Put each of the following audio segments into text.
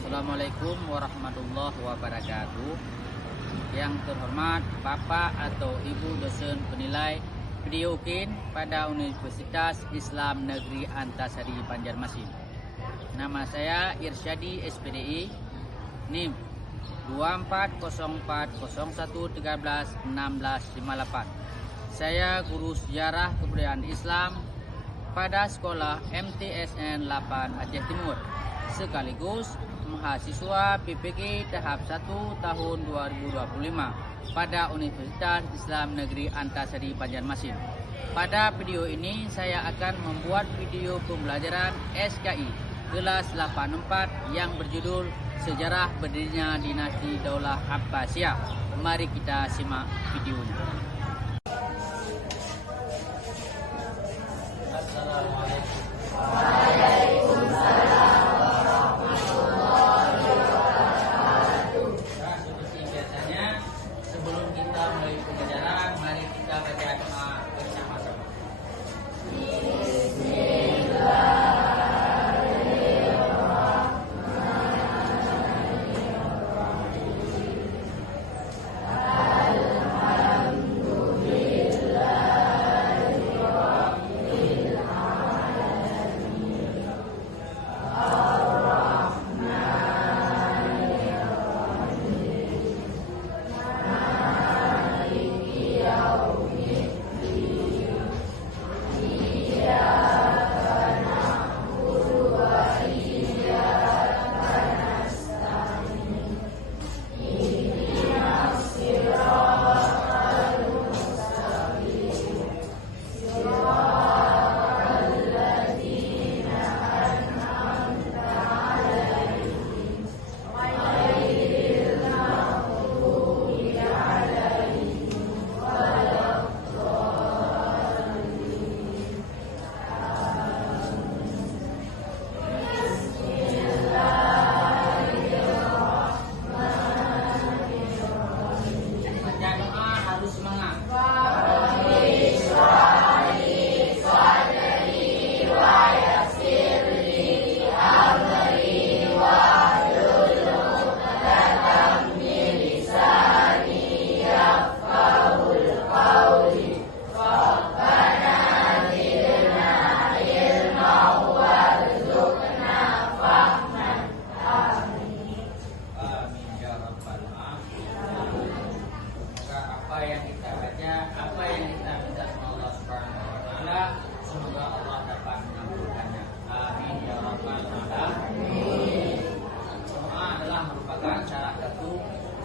Assalamualaikum warahmatullahi wabarakatuh. Yang terhormat Bapak atau Ibu dosen penilai video UKIN pada Universitas Islam Negeri Antasari Banjarmasin. Nama saya Irsyadi SPDI, NIM 240401131658. Saya guru sejarah kebudayaan Islam pada sekolah MTSN 8 Aceh Timur, sekaligus mahasiswa PPG tahap 1 tahun 2025 pada Universitas Islam Negeri Antasari Banjarmasin. Pada video ini saya akan membuat video pembelajaran SKI kelas 84 yang berjudul Sejarah Berdirinya Dinasti Daulah Abbasiyah. Mari kita simak videonya. Assalamualaikum. Waalaikumsalam warahmatullahi wabarakatuh. Nah, seperti biasanya sebelum kita mulai pembelajaran, mari kita baca doa bersama-sama.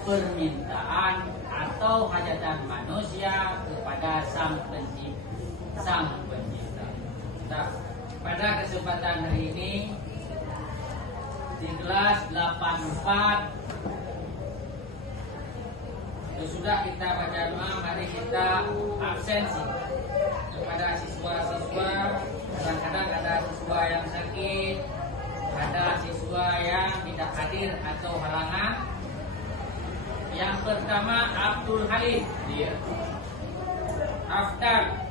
Permintaan atau hajatan manusia kepada Sang Pencipta. Nah, pada kesempatan hari ini di kelas 84 sudah kita baca doa, mari kita absensi kepada siswa-siswa. Kadang-kadang ada siswa yang sakit, ada siswa yang tidak hadir atau halangan. Yang pertama Abdul Halim, Afdal,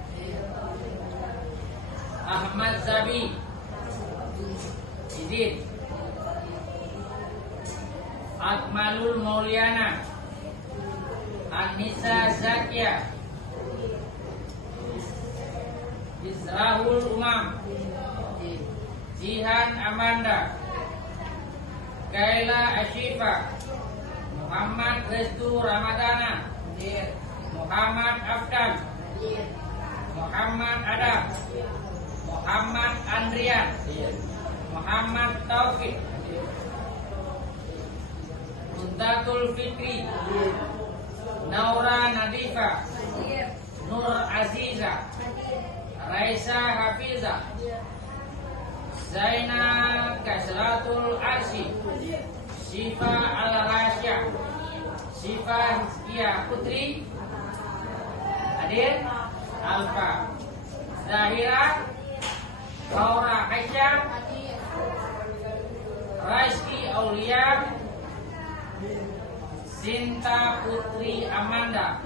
Ahmad Zabi, Izin, Akmalul Mauliana, Anissa Zakia, Izrahul Umam, Jihan Amanda, Kaila Ashifa, Muhammad Restu Ramadana, Muhammad Afdan, Muhammad Adam, Muhammad Andrian, Muhammad Taufik, Muntatul Fikri, Naura Nadifa, Nur Aziza, Raisa Hafiza, Zaina Kasratul Arsi, Sifa Al-Rasya, Sifa Hizkiyah Putri, hadir. Alfa Zahira, Laura Aisyah, Rizky Aulia, Sinta Putri Amanda,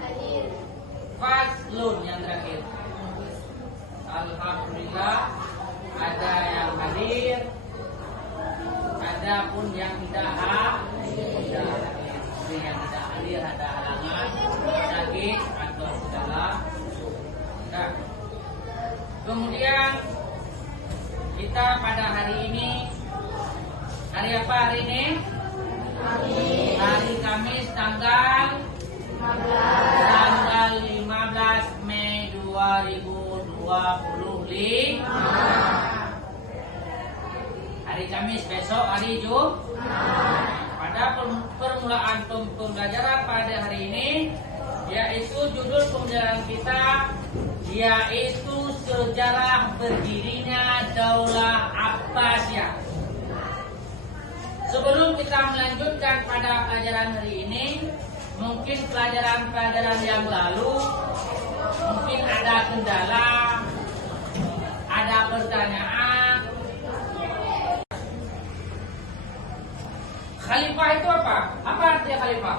Fazlun yang terakhir. Alhamdulillah ada yang hadir, ada Adapun yang tidak hadir ada halangan sakit atau segala. Nah, kemudian kita pada hari ini, hari apa hari ini? Hari Kamis tanggal 15 Mei 2025. Hari Kamis, besok hari Jumat. Pada permulaan pembelajaran pada hari ini, yaitu judul pembelajaran kita yaitu sejarah berdirinya Daulah Abbasiyah. Sebelum kita melanjutkan pada pelajaran hari ini, mungkin pelajaran-pelajaran yang lalu mungkin ada kendala, ada pertanyaan. Khalifah itu apa? Apa artinya khalifah?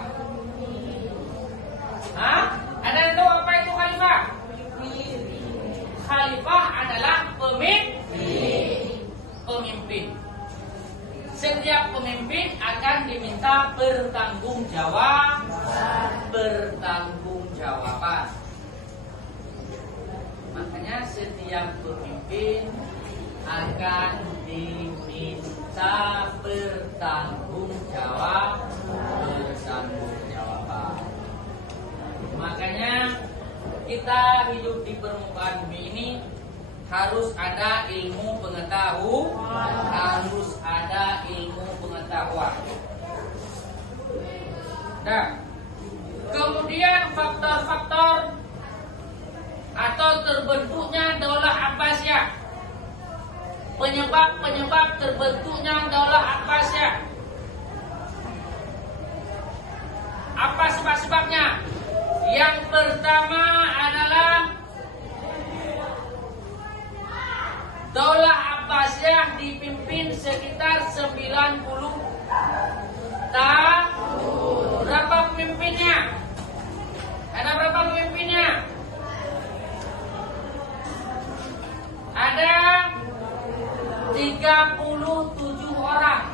Hah? Ada yang tahu apa itu khalifah? Khalifah adalah pemimpin. Setiap pemimpin akan diminta pertanggungjawaban. Makanya setiap pemimpin akan diminta pertanggungjawaban. Makanya kita hidup di permukaan bumi ini harus ada ilmu pengetahuan. Nah, kemudian faktor-faktor atau terbentuknya Daulah Abbasiyah. Penyebab terbentuknya Daulah Abbasiyah. Apa sebab-sebabnya? Yang pertama adalah Daulah Abbasiyah dipimpin sekitar 90 tahun. Berapa pemimpinnya? Ada berapa pemimpinnya? Ada 37 orang.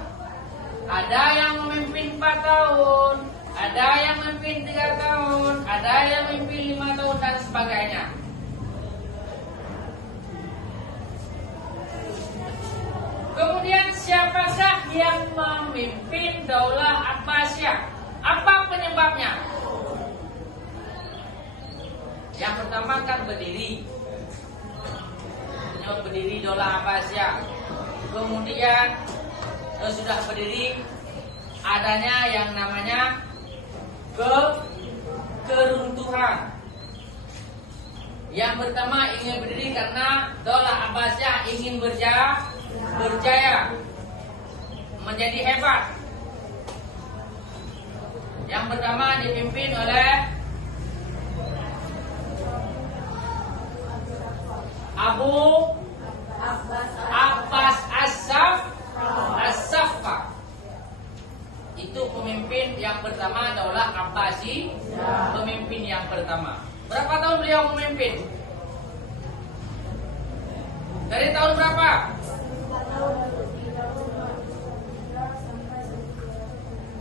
Ada yang memimpin 4 tahun, ada yang memimpin 3 tahun, ada yang memimpin 5 tahun dan sebagainya. Kemudian siapakah yang memimpin Daulah Abbasiyah? Apa penyebabnya? Yang pertama kan berdiri. Penyebab berdiri Daulah Abbasiyah. Kemudian sudah berdiri, adanya yang namanya keruntuhan. Yang pertama ingin berdiri karena Daulah Abbasiyah ingin berjaya, menjadi hebat. Yang pertama dipimpin oleh Abu Abbas As-Saffah. Itu pemimpin yang pertama Daulah Abbasi, pemimpin yang pertama. Berapa tahun beliau memimpin? Dari tahun berapa?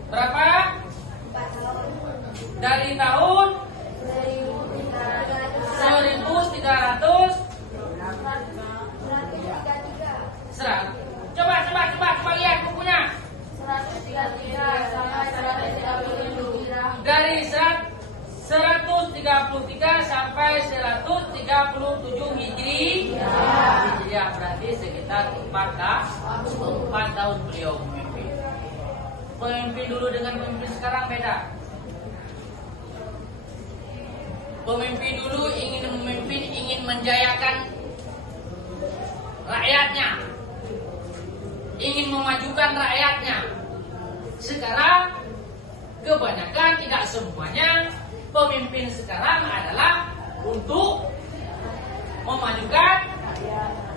Berapa? Dari tahun 1300. Coba lihat bukunya. Dari 133 sampai 137 Hijriah, berarti sekitar 4 tahun beliau memimpin. Pemimpin dulu dengan pemimpin sekarang beda. Pemimpin dulu ingin memimpin, ingin menjayakan rakyatnya, ingin memajukan rakyatnya. Sekarang kebanyakan, tidak semuanya, pemimpin sekarang adalah untuk memajukan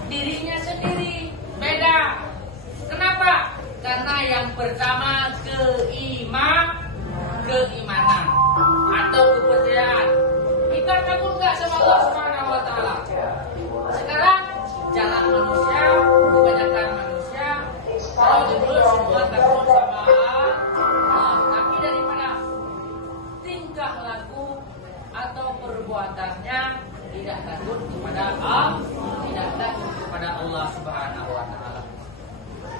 dirinya sendiri. Beda. Kenapa? Karena yang pertama keimanan atau kepercayaan. Kita takut nggak sama Allah Subhanahu wa Ta'ala? Sekarang jalan manusia, kebanyakan manusia, kalau dulu semua cuma takut sama Allah, tapi daripada tingkah laku atau perbuatannya tidak takut kepada Allah, tidak takut kepada Allah Subhanahu wa taala.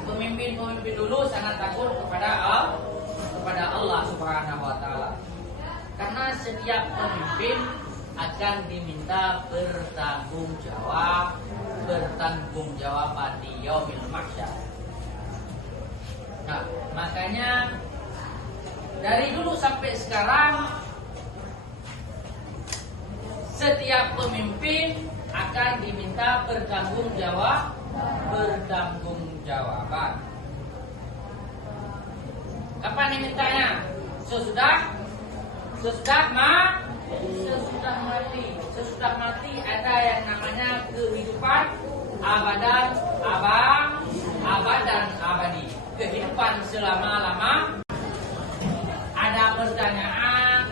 Pemimpin-pemimpin dulu sangat takut kepada Allah Subhanahu wa taala. Karena setiap pemimpin akan diminta bertanggung-jawaban di yaumil mahsyar. Nah, makanya dari dulu sampai sekarang setiap pemimpin akan diminta bertanggung-jawaban. Kapan dimintanya? Sesudah mati ada yang namanya kehidupan abadi. Kehidupan selama-lama. Ada pertanyaan?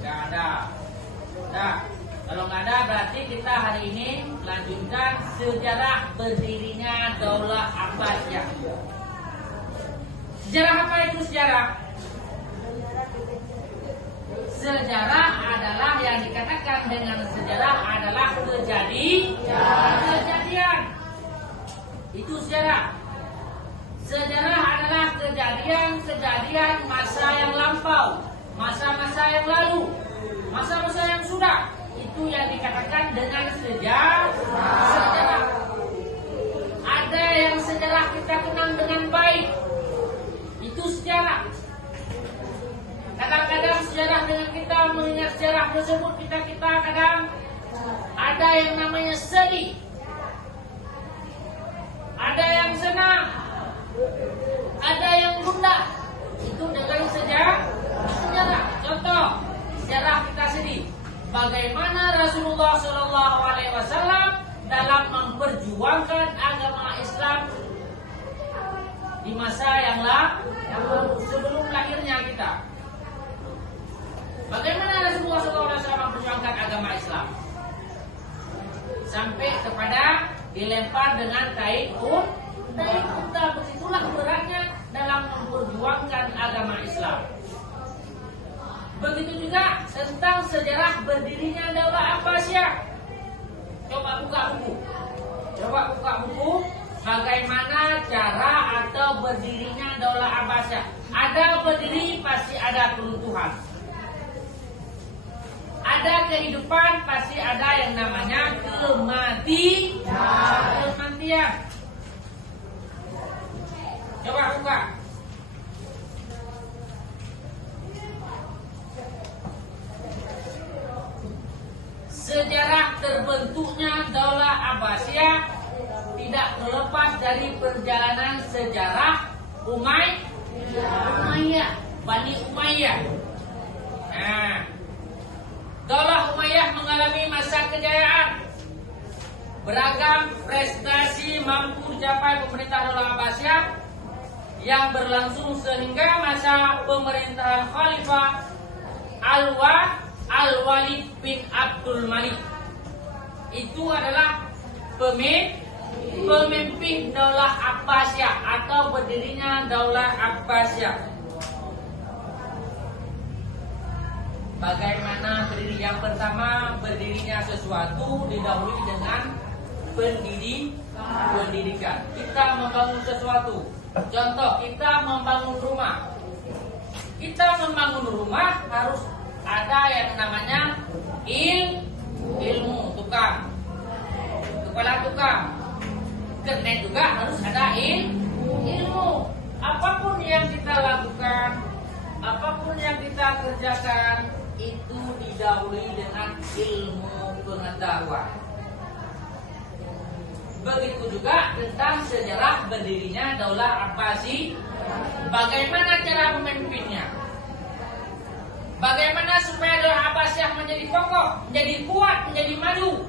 Nggak ada. Nah, kalau nggak ada berarti kita hari ini lanjutkan sejarah berdirinya Daulah Abbasiyah. Sejarah apa itu sejarah? Sejarah adalah yang dikatakan dengan sejarah adalah kejadian. Itu sejarah. Sejarah adalah kejadian masa yang lampau, masa-masa yang lalu, masa-masa yang sudah. Itu yang dikatakan dengan sejarah. Ada yang sejarah kita kenang dengan baik. Itu sejarah. Kadang-kadang sejarah dengan kita mengingat sejarah tersebut kita kadang ada yang namanya sedih, ada yang senang, ada yang gundah. Itu dengan sejarah. Contoh sejarah kita sedih. Bagaimana Rasulullah SAW dalam memperjuangkan agama Islam di masa yang lalu sebelum lahirnya kita. Bagaimana Rasulullah SAW memperjuangkan agama Islam sampai kepada dilempar dengan kain unta. Begitulah beratnya dalam memperjuangkan agama Islam. Begitu juga tentang sejarah berdirinya Daulah Abbasiyah. Coba buka buku. Bagaimana cara atau berdirinya Daulah Abbasiyah. Ada berdiri pasti ada keruntuhan. Ada kehidupan pasti ada yang namanya kematian. Coba buka. Sejarah terbentuknya Daulah Abbasiyah tidak terlepas dari perjalanan sejarah Bani Umayyah. Nah, Daulah Umayyah mengalami masa kejayaan. Beragam prestasi mampu dicapai pemerintah Daulah Abbasiyah yang berlangsung sehingga masa pemerintahan Khalifah Al-Walid bin Abdul Malik. Itu adalah pemimpin Daulah Abbasiyah atau berdirinya Daulah Abbasiyah. Bagaimana berdiri? Yang pertama, berdirinya sesuatu didahului dengan pendidikan. Kita membangun sesuatu. Contoh, kita membangun rumah. Kita membangun rumah harus ada yang namanya ilmu, tukang, kepala tukang. Karena juga harus ada ilmu. Apapun yang kita lakukan, apapun yang kita kerjakan, itu didahului dengan ilmu pengetahuan. Begitu juga tentang sejarah berdirinya Daulah Abbasiyah. Bagaimana cara memimpinnya? Bagaimana supaya Daulah Abbasiyah menjadi kokoh, menjadi kuat, menjadi maju?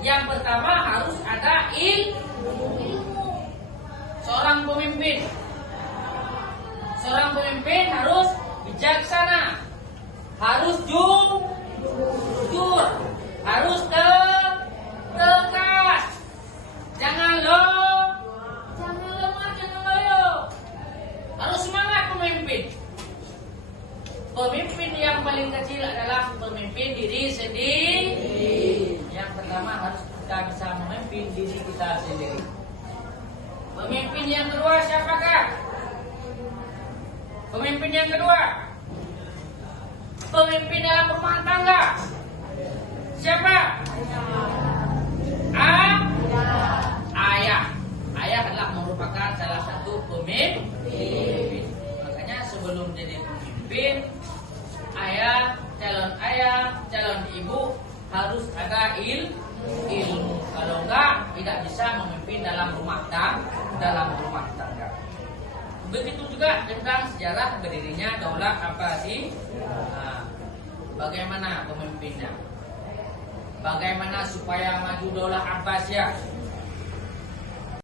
Yang pertama harus ada ilmu. Seorang pemimpin harus bijaksana, harus jujur, harus tegas. memimpin diri kita sendiri. Pemimpin yang kedua siapakah? Pemimpin yang kedua, pemimpin dalam rumah tangga. Siapa? Ayah. Ayah adalah merupakan salah satu pemimpin. Makanya sebelum jadi pemimpin, calon ibu harus ada ilmu. Kalau enggak, tidak bisa memimpin dalam rumah tangga. Begitu juga tentang sejarah berdirinya Daulah Abbasiyah. Bagaimana pemimpinnya? Bagaimana supaya maju Daulah Abbasiyah?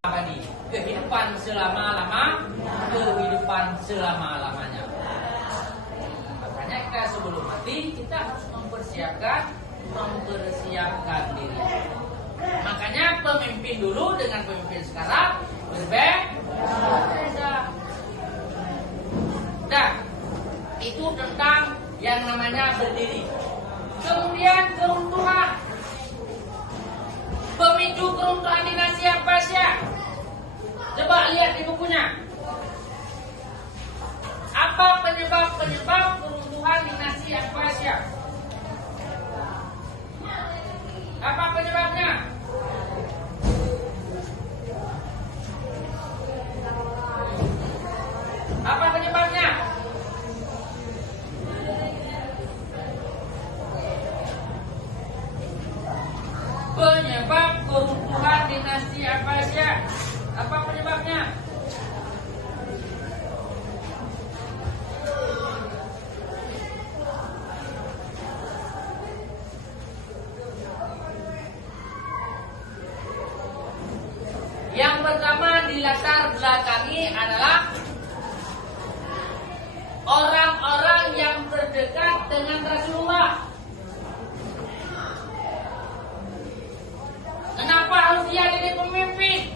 Abadi, kehidupan selama-lamanya. Makanya kita sebelum mati kita harus mempersiapkan diri. Makanya pemimpin dulu dengan pemimpin sekarang berbeda. Itu tentang yang namanya berdiri. Kemudian keruntuhan. Pemicu keruntuhan dinasti Abbasiyah. Coba lihat di bukunya. Apa penyebab keruntuhan dinasti Abbasiyah? Apa penyebabnya? Apa penyebabnya? Penyebab keruntuhan dinasti Abbasiyah. Apa penyebabnya? Yang pertama dilatar belakangi adalah orang-orang yang terdekat dengan Rasulullah. Kenapa harus dia jadi pemimpin?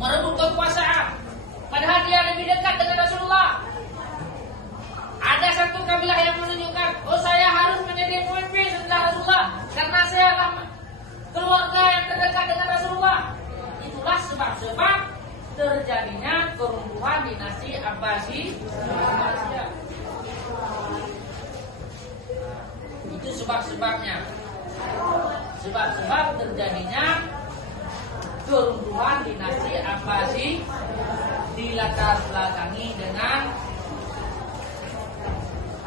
Merebut kekuasaan. Padahal dia lebih dekat dengan Rasulullah. Ada satu kabilah yang menunjukkan, saya harus menjadi pemimpin setelah Rasulullah karena saya adalah keluarga yang terdekat dengan Rasulullah. Itulah sebab-sebab terjadinya keruntuhan dinasti Abbasiyah. Itu sebab-sebabnya. Sebab-sebab terjadinya keruntuhan dinasti Abbasiyah dilatar belakangi dengan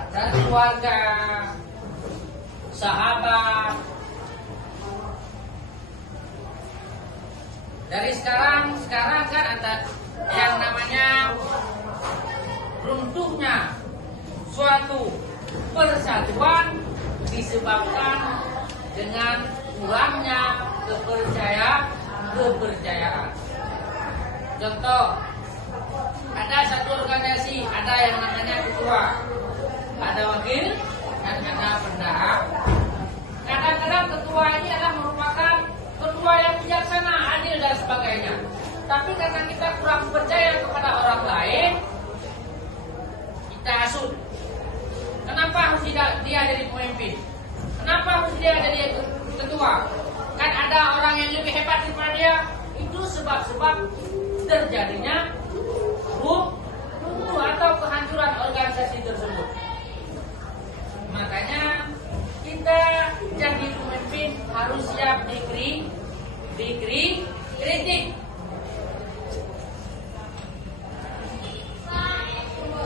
ada keluarga, sahabat. Dari sekarang kan ada yang namanya runtuhnya suatu persatuan disebabkan dengan kurangnya kepercayaan. Contoh, ada satu organisasi, ada yang namanya ketua, ada wakil, dan ada bendahara. Kadang-kadang ketua ini adalah merupakan ketua yang bijaksana, adil dan sebagainya. Tapi karena kita kurang percaya kepada orang lain, kita hasut. Kenapa harus dia jadi pemimpin? Kenapa harus dia jadi ketua? Kan ada orang yang lebih hebat daripada dia. Itu sebab-sebab terjadinya runtuh atau kehancuran organisasi tersebut. Makanya kita jadi pemimpin harus siap dikritik.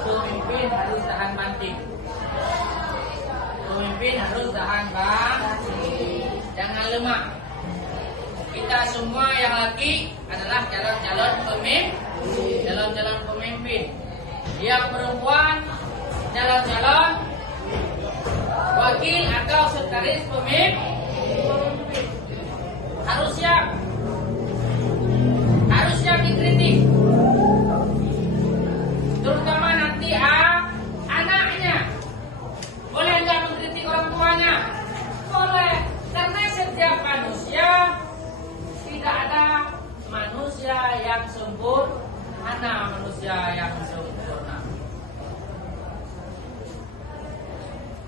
Pemimpin harus tahan banting. Jangan lemah. Kita semua yang laki adalah calon-calon pemimpin. Yang perempuan calon-calon wakil atau sekretaris pemimpin. Harus siap dikritik. Terutama nanti anaknya. Boleh nggak mengkritik orang tuanya? Boleh, karena setiap manusia tidak ada manusia yang sempurna.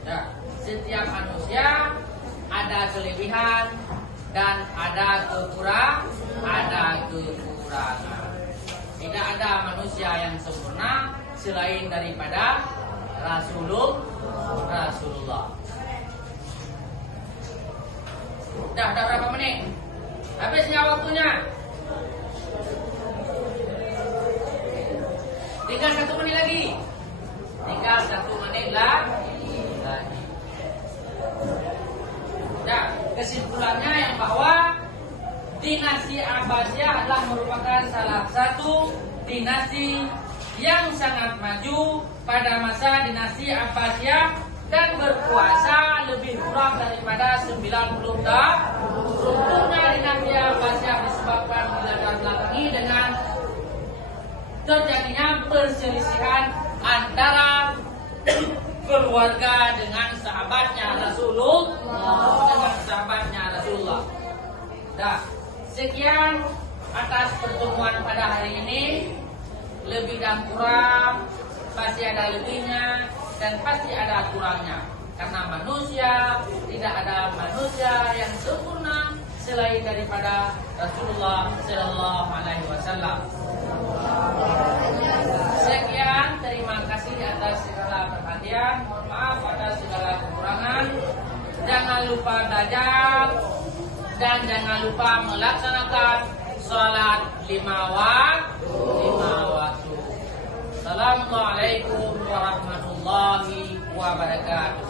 Ya, setiap manusia ada kelebihan, dan ada kekurangan. Tidak ada manusia yang sempurna selain daripada Rasulullah. Udah berapa menit? Habisnya waktunya. Tinggal 1 menit lagi. Lagi. Nah, kesimpulannya yang bahwa dinasti Abbasiyah adalah merupakan salah satu dinasti yang sangat maju pada masa dinasti Abbasiyah dan berkuasa lebih kurang daripada 90 tahun. Runtuhnya dinasti Abbasiyah disebabkan dilatar belakangi dengan terjadinya perselisihan antara keluarga dengan sahabatnya Rasulullah. Nah, sekian atas pertemuan pada hari ini. Lebih dan kurang pasti ada lebihnya dan pasti ada kurangnya. Karena manusia, tidak ada manusia yang sempurna selain daripada Rasulullah Sallallahu Alaihi Wasallam. Sekian, terima kasih atas segala perhatian. Mohon maaf atas segala kekurangan. Jangan lupa belajar dan jangan lupa melaksanakan sholat 5 waktu. Assalamualaikum warahmatullahi wabarakatuh.